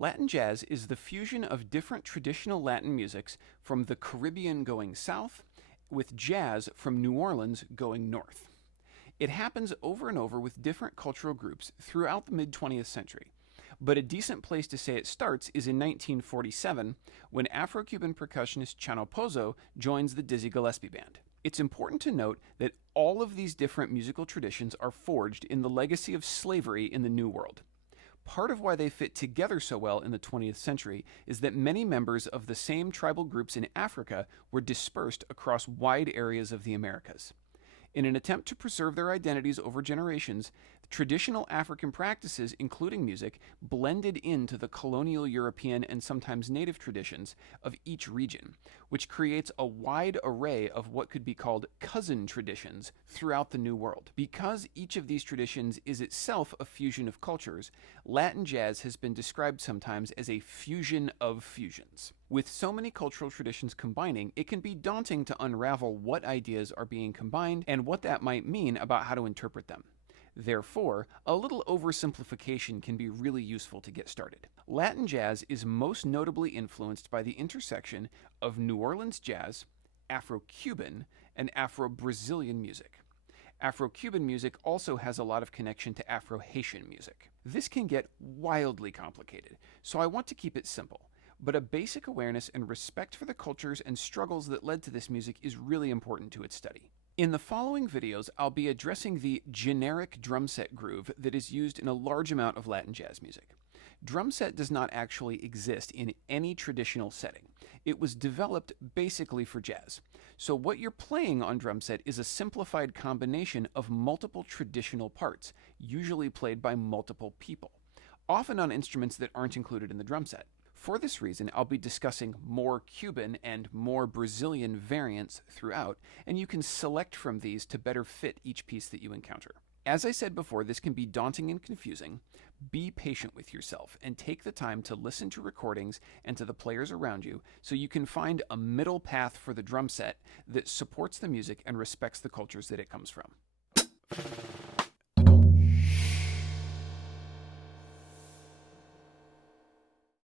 Latin jazz is the fusion of different traditional Latin musics from the Caribbean going south with jazz from New Orleans going north. It happens over and over with different cultural groups throughout the mid 20th century. But a decent place to say it starts is in 1947 when Afro-Cuban percussionist Chano Pozo joins the Dizzy Gillespie Band. It's important to note that all of these different musical traditions are forged in the legacy of slavery in the New World. Part of why they fit together so well in the 20th century is that many members of the same tribal groups in Africa were dispersed across wide areas of the Americas. In an attempt to preserve their identities over generations, traditional African practices, including music, blended into the colonial European and sometimes native traditions of each region, which creates a wide array of what could be called cousin traditions throughout the New World. Because each of these traditions is itself a fusion of cultures, Latin jazz has been described sometimes as a fusion of fusions. With so many cultural traditions combining, it can be daunting to unravel what ideas are being combined and what that might mean about how to interpret them. Therefore, a little oversimplification can be really useful to get started. Latin jazz is most notably influenced by the intersection of New Orleans jazz, Afro-Cuban, and Afro-Brazilian music. Afro-Cuban music also has a lot of connection to Afro-Haitian music. This can get wildly complicated, so I want to keep it simple. But a basic awareness and respect for the cultures and struggles that led to this music is really important to its study. In the following videos, I'll be addressing the generic drumset groove that is used in a large amount of Latin jazz music. Drumset does not actually exist in any traditional setting. It was developed basically for jazz. So what you're playing on drumset is a simplified combination of multiple traditional parts, usually played by multiple people, often on instruments that aren't included in the drumset. For this reason, I'll be discussing more Cuban and more Brazilian variants throughout, and you can select from these to better fit each piece that you encounter. As I said before, this can be daunting and confusing. Be patient with yourself and take the time to listen to recordings and to the players around you so you can find a middle path for the drum set that supports the music and respects the cultures that it comes from.